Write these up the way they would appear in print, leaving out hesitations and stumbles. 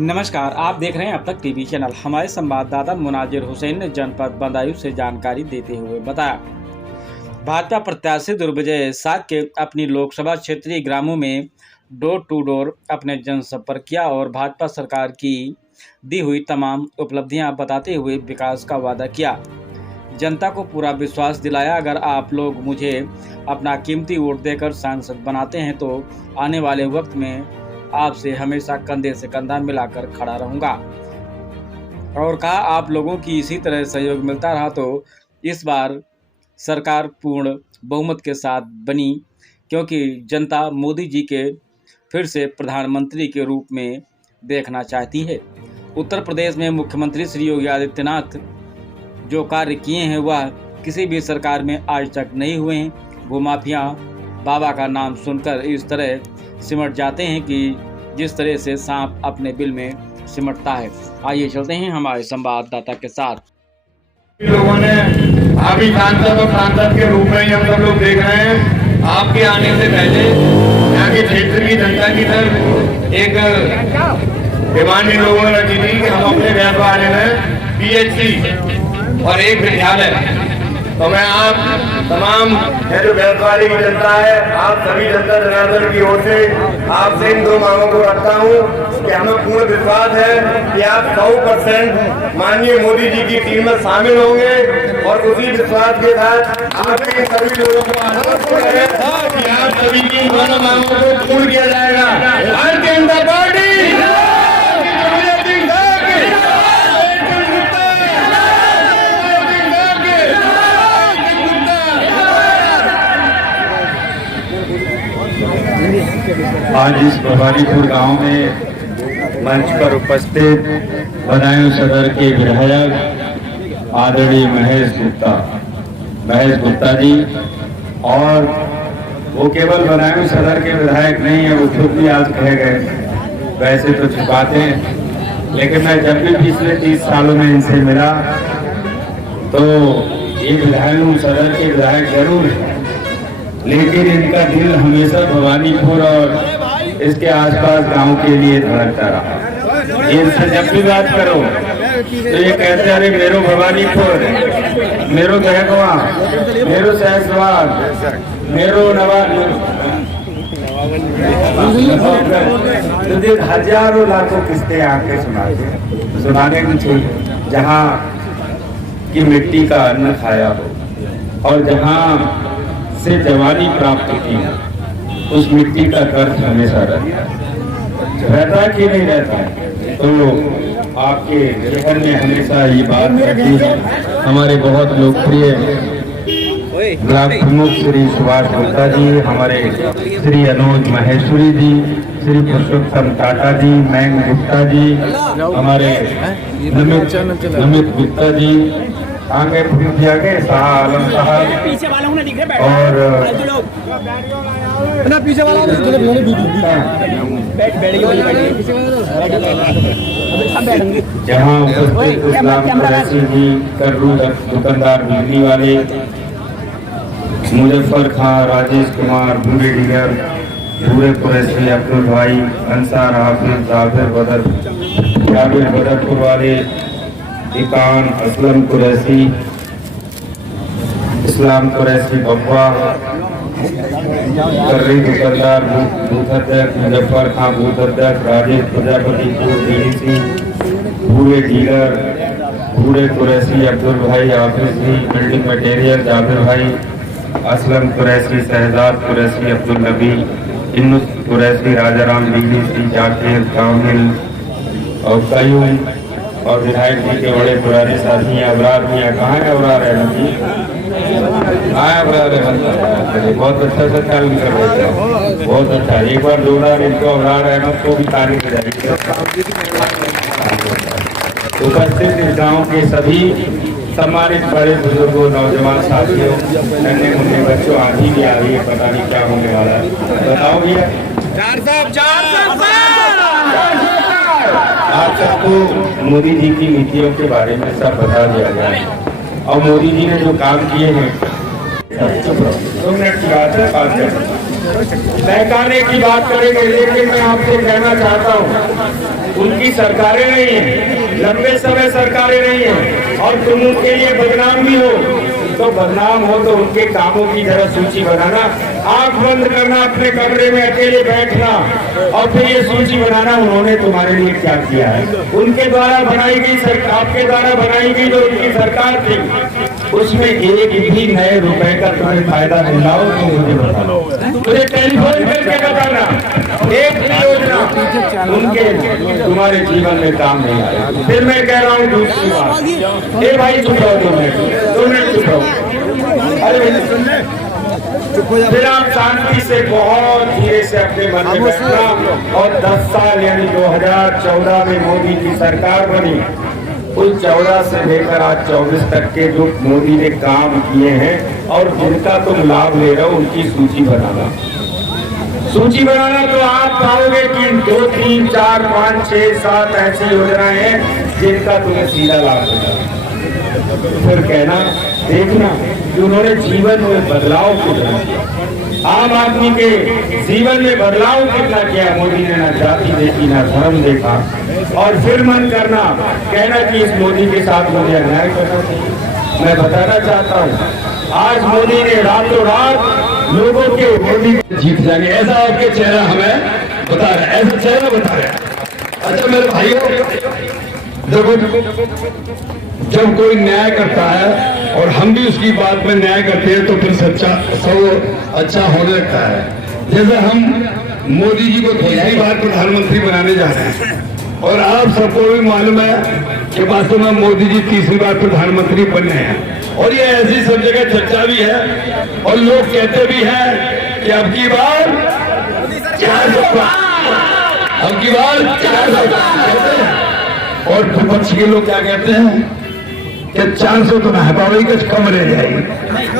नमस्कार, आप देख रहे हैं अब तक टीवी चैनल। हमारे संवाददाता मुनाजिर हुसैन ने जनपद बदायूं से जानकारी देते हुए बताया, भाजपा प्रत्याशी दुर्विजय साक्य अपनी लोकसभा क्षेत्रीय ग्रामों में डोर टू डोर अपने जनसंपर्क किया और भाजपा सरकार की दी हुई तमाम उपलब्धियां बताते हुए विकास का वादा किया। जनता को पूरा विश्वास दिलाया, अगर आप लोग मुझे अपना कीमती वोट देकर सांसद बनाते हैं तो आने वाले वक्त में आपसे हमेशा कंधे से कंधा मिलाकर खड़ा रहूंगा। और कहा, आप लोगों की इसी तरह सहयोग मिलता रहा तो इस बार सरकार पूर्ण बहुमत के साथ बनी, क्योंकि जनता मोदी जी के फिर से प्रधानमंत्री के रूप में देखना चाहती है। उत्तर प्रदेश में मुख्यमंत्री श्री योगी आदित्यनाथ जो कार्य किए हैं वह किसी भी सरकार में आज तक नहीं हुए हैं। भूमाफिया बाबा का नाम सुनकर इस तरह सिमट जाते हैं कि जिस तरह से सांप अपने बिल में सिमटता है। आइए चलते हैं हमारे संवाददाता के साथ। लोगों ने अभी सांसद और सांसद के रूप में ही हम सब लोग देख रहे हैं। आपके आने से पहले यहाँ के क्षेत्र की जनता की तरफ एक डिमांड इन लोगों ने रखी थी कि हम अपने व्यापार में PHC और एक विद्यालय। तो मैं आप तमाम जो व्यापारी की जनता है, आप सभी जनता जनार्दन की ओर से आपसे इन दो मांगों को रखता हूँ कि हमें पूर्ण विश्वास है कि आप 100% माननीय मोदी जी की टीम में शामिल होंगे और उसी विश्वास के साथ आपके सभी लोगों को आश्वस्त करें कि आप सभी की दोनों मांगों को पूर्ण किया जाएगा। भारतीय जनता पार्टी आज इस भवानीपुर गांव में मंच पर उपस्थित बदायूं सदर के विधायक आदरणीय महेश गुप्ता जी, और वो केवल बदायूं सदर के विधायक नहीं है, वो खुद भी आज कहे गए। वैसे तो छुपाते हैं, लेकिन मैं जब भी पिछले 30 सालों में इनसे मिला तो ये बदायूं सदर के विधायक जरूर है, लेकिन इनका दिल हमेशा भवानीपुर और इसके आसपास गांव के लिए धड़कता रहा। इनसे जब भी बात करो तो ये कहते अरे मेरो भवानीपुर, मेरो दहगवा, मेरो सहसवाल, मेरो नवाब। तो हजारों लाखों किस्तें आके सुनाने की चाहिए, जहाँ की मिट्टी का अन्न खाया हो और जहाँ से जवानी प्राप्त की, उस मिट्टी का कर्ज हमेशा रहता कि नहीं रहता। तो आपके जीवन में हमेशा ये बात रहती है। हमारे बहुत लोकप्रिय ब्लॉक प्रमुख श्री सुभाष गुप्ता जी, हमारे श्री अनुज महेश्वरी जी, श्री पुरुषोत्तम टाटा जी, मैंग गुप्ता जी, हमारे नमित गुप्ता जी, आगे शाह आलम साहब, और पीछे वाला जहाँ उपस्थित इस्लाम कुरैशी जी, कर्रू दुकानदार बिजली वाले, मुजफ्फर खां, राजेश कुमार, भूरे डीगर, भूरे कुरैशी, अब्दुल भाई, अंसार हाफिज, जाबिर बदरपुर वाले, इकान, असलम कुरैशी, इस्लाम कुरैशी, बब्बा, कर्री दुकानदार, बूथ अध्यक्ष, मुजफ्फर खां बूथ अध्यक्ष, राजेश प्रजापति DDC, भूरे डीलर, भूरे कुरैशी, अब्दुल भाई, हाफिज जी, बिल्डिंग मटेरियल, जाबिर भाई, असलम कुरैशी, शहजाद कुरैशी, अब्दुल नबी, इन्नुस कुरैशी, राजाराम DDC, जाकिर, कामिल और कयूम, और विधायक जी के बड़े पुराने साथी अबरार मियाँ। कहाँ है अबरार अहमद जी? अबरार अहमद बहुत अच्छा सा ख्याल कर रहे थे, बहुत अच्छा। एक बार जोरदार इनको अबरार अहमद को भी तारीफ हो जाएगी। उपस्थित इस गाँव के सभी सम्मानित बड़े बुजुर्गों, नौजवान साथियों, नन्हे मुन्ने बच्चों, आधी भी आ रही है, पता नहीं क्या होने वाला है, बताओ भैया। आप सबको मोदी जी की नीतियों के बारे में सब बता दिया गया है, और मोदी जी ने जो काम किए हैं, 2 मिनट की बात है, बात करें। सहकाने की बात करेंगे, लेकिन मैं आपसे कहना चाहता हूँ उनकी सरकारें नहीं है, लंबे समय सरकारें नहीं है, और तुम उनके लिए बदनाम भी हो, तो बदनाम हो तो उनके कामों की जरा सूची बनाना, आंख बंद करना, अपने कमरे में अकेले बैठना और फिर ये सूची बनाना उन्होंने तुम्हारे लिए क्या किया है। उनके द्वारा बनाई गई आपके द्वारा बनाई गई जो उनकी सरकार थी, उसमें एक भी नए रुपए का तुम्हें फायदा मिल रहा हो तो मुझे बताओ, मुझे टेलीफोन करके बताना, एक भी योजना उनके तुम्हारे जीवन में काम नहीं आया। फिर मैं कह रहा हूँ दूसरी बात, ए भाई चुप रहो, 2 मिनट चुप रहो। अरे फिर आप शांति से बहुत धीरे से अपने मन में बैठना, और 10 साल यानी 2014 में मोदी की सरकार बनी, उस 14 से लेकर आज 24 तक के जो मोदी ने काम किए हैं और जिनका तुम लाभ ले रहे हो उनकी सूची बनाना। सूची बनाना तो आप पाओगे कि 2, 3, 4, 5, 6, 7 ऐसी योजनाएं हैं जिनका तुम्हें सीधा लाभ मिला। फिर कहना, देखना कि उन्होंने जीवन में बदलाव कितना किया, आम आदमी के जीवन में बदलाव कितना किया। मोदी ने ना जाति देखी ना धर्म देखा, और फिर मन करना, कहना कि इस मोदी के साथ मुझे अन्याय करना चाहिए। मैं बताना चाहता हूँ, आज मोदी ने रातों रात लोगों के मोदी जीत जाएंगे, ऐसा आपके चेहरा हमें बता रहा है, ऐसा चेहरा बता रहा है। अच्छा मेरे भाइयों, देखो जब कोई न्याय करता है और हम भी उसकी बात में न्याय करते हैं तो फिर सच्चा सब अच्छा होने लगता है। जैसे हम मोदी जी को तीसरी बार प्रधानमंत्री बनाने जा रहे हैं, और आप सबको भी मालूम है कि वास्तव में मोदी जी तीसरी बार प्रधानमंत्री बने हैं, और ये ऐसी सब जगह चर्चा भी है और लोग कहते भी हैं कि अब की बार 400 कहते हैं, और विपक्ष के लोग क्या कहते हैं कि 400 तो ना है बाबा, कुछ कम रह जाएगी।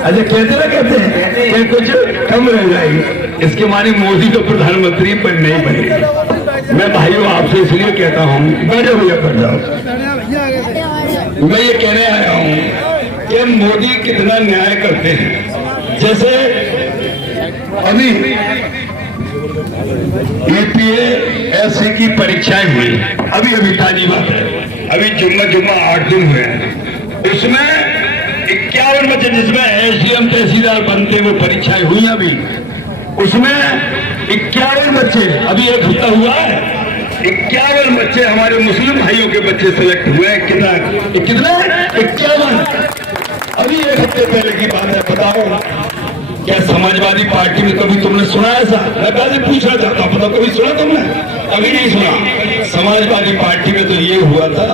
अच्छा कहते हैं कि कुछ कम रह जाएगी, इसके माने मोदी तो प्रधानमंत्री पर नहीं बनेगी। मैं भाइयों आपसे इसलिए कहता हूँ, बैठो भैया बैठ जाओ, मैं ये कहने आया हूँ कि मोदी कितना न्याय करते हैं। जैसे अभी APSC की परीक्षाएं हुई, अभी ताजी बात है, अभी जुम्मा 8 दिन हुए हैं, उसमें 51 बच्चे, जिसमें SDM तहसीलदार बनते वो परीक्षाएं हुई अभी, उसमें 51 बच्चे, अभी एक हफ्ता हुआ है, 51 बच्चे हमारे मुस्लिम भाइयों के बच्चे सिलेक्ट हुए हैं। कितना 51, अभी एक हफ्ते पहले की बात है। बताओ क्या समाजवादी पार्टी में कभी तुमने सुना ऐसा? मैं पहले पूछना चाहता हूँ, बताओ कभी सुना तुमने? कभी नहीं सुना। समाजवादी पार्टी में तो ये हुआ था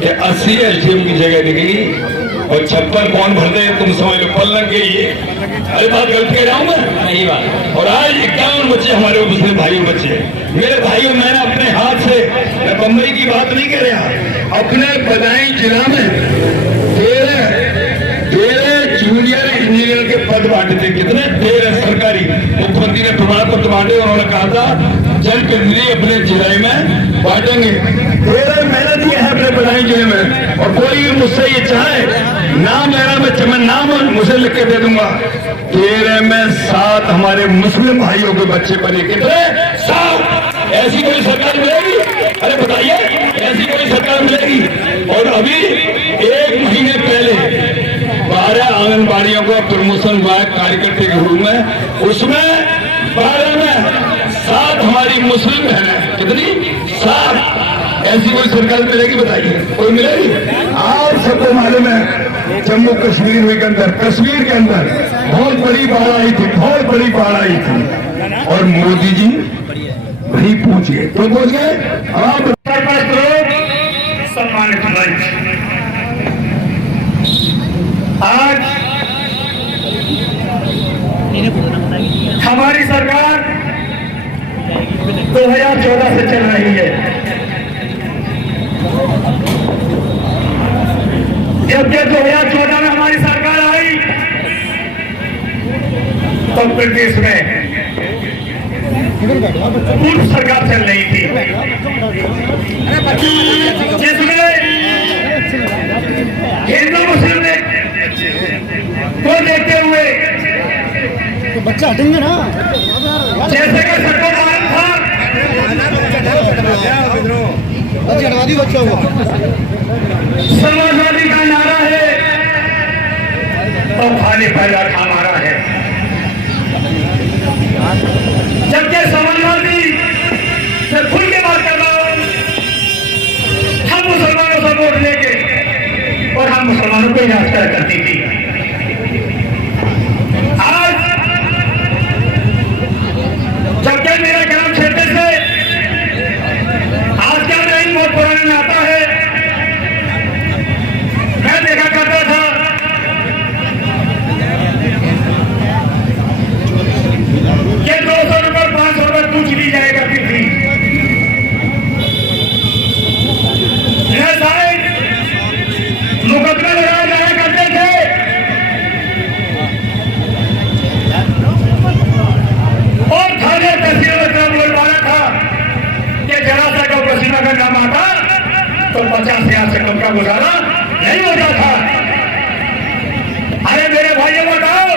कि 80 SDM की जगह निकली और 56 कौन भर दे, तुम समझ लो पल लग गई है। अरे बात गलत कह रहा हूँ मैं? नहीं बात। और आज 51 बच्चे हमारे मुस्लिम भाइयों बच्चे, मेरे भाइयों, मैंने अपने हाथ से, मैं बम्बई की बात नहीं कर रहा, अपने बदायूं जिला में 13 जूनियर इंजीनियर के पद बांटे थे। कितने? 13 सरकारी। मुख्यमंत्री ने प्रमाण पत्र बांटे, उन्होंने कहा था जल केंद्रीय अपने जिले में बांटेंगे। 13 मैंने दिए हैं अपने बदायूं जिले में, और कोई मुझसे ये चाहे नाम लेना, मैं नाम मुझे लिख के दे दूंगा। 13 में 7 हमारे मुस्लिम भाइयों के बच्चे बने। कितने? 7। ऐसी कोई सरकार मिलेगी? अरे बताइए, ऐसी कोई सरकार मिलेगी? और अभी 1 महीने पहले 12 आंगनबाड़ियों का प्रमोशन हुआ है कार्यकर्ता के रूप में, उसमें 12 में 7 हमारी मुस्लिम बहनें। कितनी? 7। ऐसी कोई सरकार मिलेगी? बताइए, कोई मिलेगी? आप सबको मालूम है जम्मू कश्मीर के अंदर, कश्मीर के अंदर बहुत बड़ी बाढ़ आई थी, बहुत बड़ी बाढ़ आई थी, और मोदी जी वही पहुंच गए। तो पहुंच गए आप सम्मानित मंच। आज हमारी सरकार 2014 से चल रही है। जब 2014 में हमारी सरकार आई तो प्रदेश में पूर्व सरकार चल रही थी, जिसमें हिंदू मुस्लिम को देखते हुए तो बच्चा हटेंगे ना, जैसे का सबको मालूम था बच्चे हटवा दी बच्चों को। समाजवादी का नारा है और खाने पैदा हमारा है। जबकि समाजवादी से खुल के बात कर रहा हूं, हम मुसलमानों से वोट लेके और हम मुसलमानों को याद करती थी। आज जबकि मेरे ग्राम क्षेत्र से आज क्या नहीं बहुत पुराना नाता है। मैं देखा करता था कि 200 रुपये 500 रुपये पूछ ली जाए करती थी। मुकदमे लगाए जाया करते थे। और थाने तहसील में बोलवाना था कि जरा सा का पसीना का काम आता तो 50,000 से कम का गुजारा नहीं होता था। अरे मेरे भाइयों बताओ,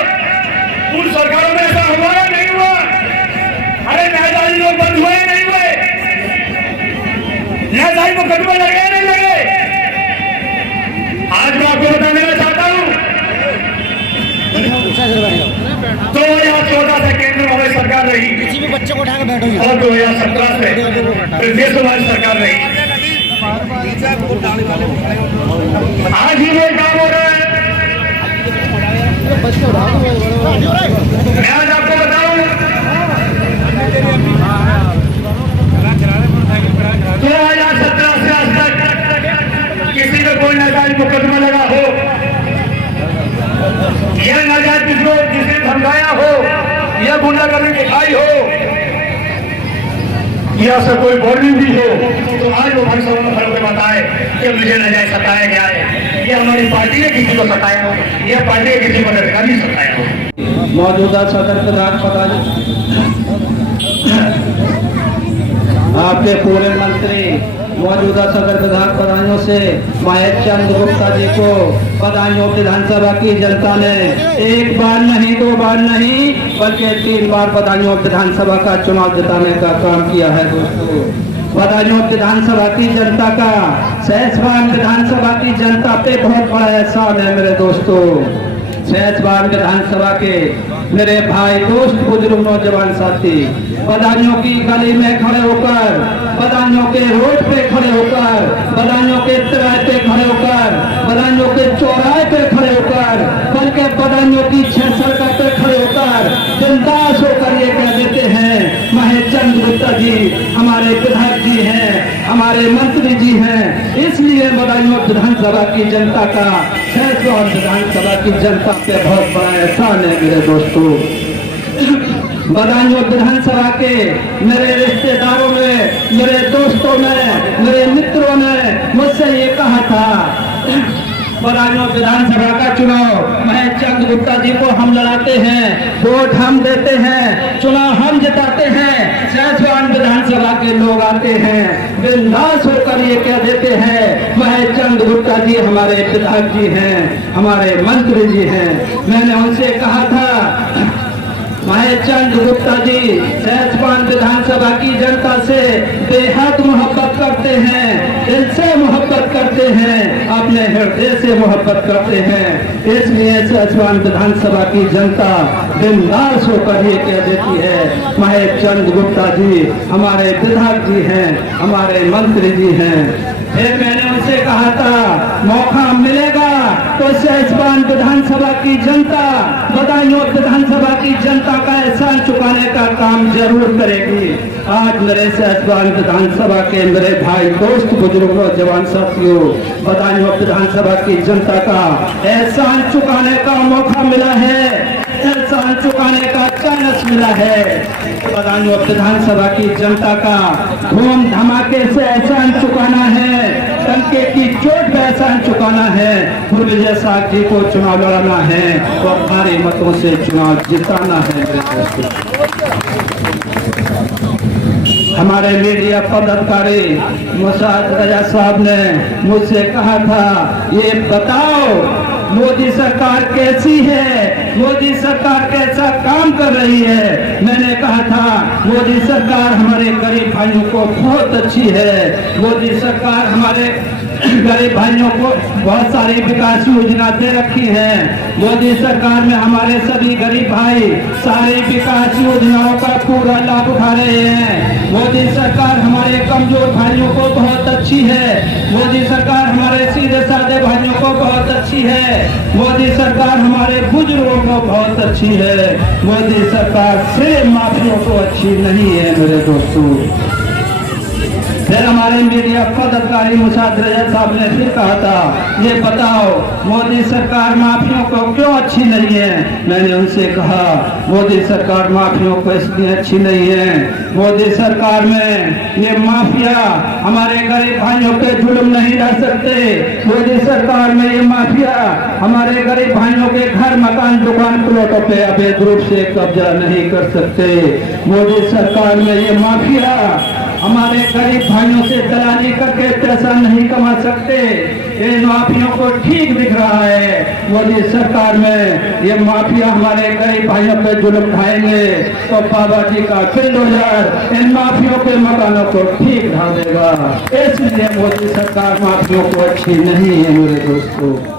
उन सरकारों में ऐसा हुआ या नहीं हुआ? अरे न्यायदारी लोग बंद हुए नहीं हुए? न्यायदारी मुकदमे लगे नहीं लगे? आज मैं आपको बताने चाहता हूं, 2014 से केंद्र में सरकार रही, किसी भी बच्चे को उठा के बैठोगे और 2017 से प्रदेश में सरकार रही। आज ही ये काम हो रहा है। मैं आज आपको बताऊं, 2017 से आज तक किसी को कोई नाजायज मुकदमा लगा हो या नाजायज किसी जिसे धमकाया हो या गुंडागर्दी दिखाई हो या से कोई बोली भी हो, तो आज वो भाई साहब खड़े होकर बताए कि मुझे नाजायज सताया गया है, या हमारी पार्टी ने किसी को सताया हो, या पार्टी ने किसी पदाधिकारी सताया हो। मौजूदा सदर प्रधान आपके पूरे मंत्री मौजूदा सदर प्रधान प्रधानों से महेश चंद्र गुप्ता जी को बदायूं विधानसभा की जनता ने एक बार नहीं, 2 बार नहीं, बल्कि 3 बार बदायूं विधानसभा का चुनाव जिताने का काम किया है। दोस्तों, बदायूं विधानसभा की जनता का सहसवान विधानसभा की जनता पे बहुत बड़ा एहसान है। मेरे दोस्तों, सहसवान विधानसभा के मेरे भाई दोस्त बुजुर्ग नौजवान साथी बदायूं की गली में खड़े होकर, बदायूं के रोड पे खड़े होकर, बदायूं के तिराहे पे खड़े होकर, बदायूं के चौराहे पे खड़े होकर, बल्कि बदायूं की 6 सड़कों पे खड़े होकर बिंदास होकर ये कह देते हैं, महेश चंद्र गुप्ता जी हमारे विधायक जी हैं, हमारे मंत्री जी हैं। इसलिए बदायूं विधानसभा की जनता का, सहसवान विधानसभा की जनता पे बहुत बड़ा एहसान है। मेरे दोस्तों, बदायूं विधानसभा के मेरे रिश्तेदारों में, मेरे दोस्तों में, मेरे मित्रों ने मुझसे ये कहा था, बदायूं विधानसभा का चुनाव महेश चंद्र गुप्ता जी को हम लड़ाते हैं, वोट हम देते हैं, चुनाव हम जिताते हैं, सहसवान विधानसभा के लोग आते हैं, बिंदास होकर ये कह देते हैं, महेश चंद्र गुप्ता जी हमारे विधायक जी हैं, हमारे मंत्री जी हैं। मैंने उनसे कहा था, महेश चंद्र गुप्ता जी सहसवान विधानसभा की जनता से बेहद मोहब्बत करते हैं, दिल से मोहब्बत करते हैं, अपने हृदय से मोहब्बत करते हैं। इसलिए सहसवान विधानसभा की जनता बिंदास होकर ये कह देती है, महेश चंद्र गुप्ता जी हमारे विधायक जी हैं, हमारे मंत्री जी हैं। फिर मैंने उनसे कहा था, मौका मिलेगा तो सहसवान विधानसभा की जनता, बदायूं विधानसभा की जनता का एहसान चुकाने का काम जरूर करेगी। आज मेरे सहसवान विधानसभा के मेरे भाई दोस्त बुजुर्ग नौजवान साथियों, बदायूं विधानसभा की जनता का एहसान चुकाने का मौका मिला है, एहसान चुकाने का चांस मिला है। बदायूं विधानसभा की जनता का धूम धमाके से एहसान चुकाना है, टंके की चोट पे एहसान चुकाना है, विजय साग जी को चुनाव लड़ाना है और भारी मतों से चुनाव जिताना है। हमारे मीडिया पदाधिकारी मुसाद रजा साहब ने मुझसे कहा था, ये बताओ मोदी सरकार कैसी है, मोदी सरकार कैसा काम कर रही है। मैंने कहा था मोदी सरकार हमारे गरीब भाइयों को बहुत अच्छी है, मोदी सरकार हमारे गरीब भाइयों को बहुत सारी विकास योजना दे रखी है। मोदी सरकार में हमारे सभी गरीब भाई सारी विकास योजनाओं का पूरा लाभ उठा रहे हैं। मोदी सरकार हमारे कमजोर भाइयों को बहुत अच्छी है, मोदी सरकार हमारे सीधे साधे भाइयों को बहुत अच्छी है, मोदी सरकार हमारे बुजुर्गों को बहुत अच्छी है। मोदी सरकार सिर्फ माफियों को अच्छी नहीं है मेरे दोस्तों। फिर हमारे मीडिया पदाधिकारी मुशाद रजत साहब ने फिर कहा था, ये बताओ मोदी सरकार माफियों को क्यों अच्छी नहीं है। मैंने उनसे कहा मोदी सरकार माफियों को इसलिए अच्छी नहीं है, मोदी सरकार में ये माफिया हमारे गरीब भाइयों पे जुल्म नहीं कर सकते। मोदी सरकार में ये माफिया हमारे गरीब भाइयों के घर मकान दुकान प्लॉटों पे अवैध रूप से कब्जा नहीं कर सकते। मोदी सरकार में ये माफिया हमारे गरीब भाइयों से दलाली करके पैसा नहीं कमा सकते। इन माफियों को ठीक दिख रहा है मोदी सरकार में ये माफिया हमारे गरीब भाइयों पे जुल्म ढाएंगे तो बाबा जी का बुलडोजर इन माफियों के मकानों को ठीक ढा देगा। इसलिए मोदी सरकार माफियों को अच्छी नहीं है मेरे दोस्तों।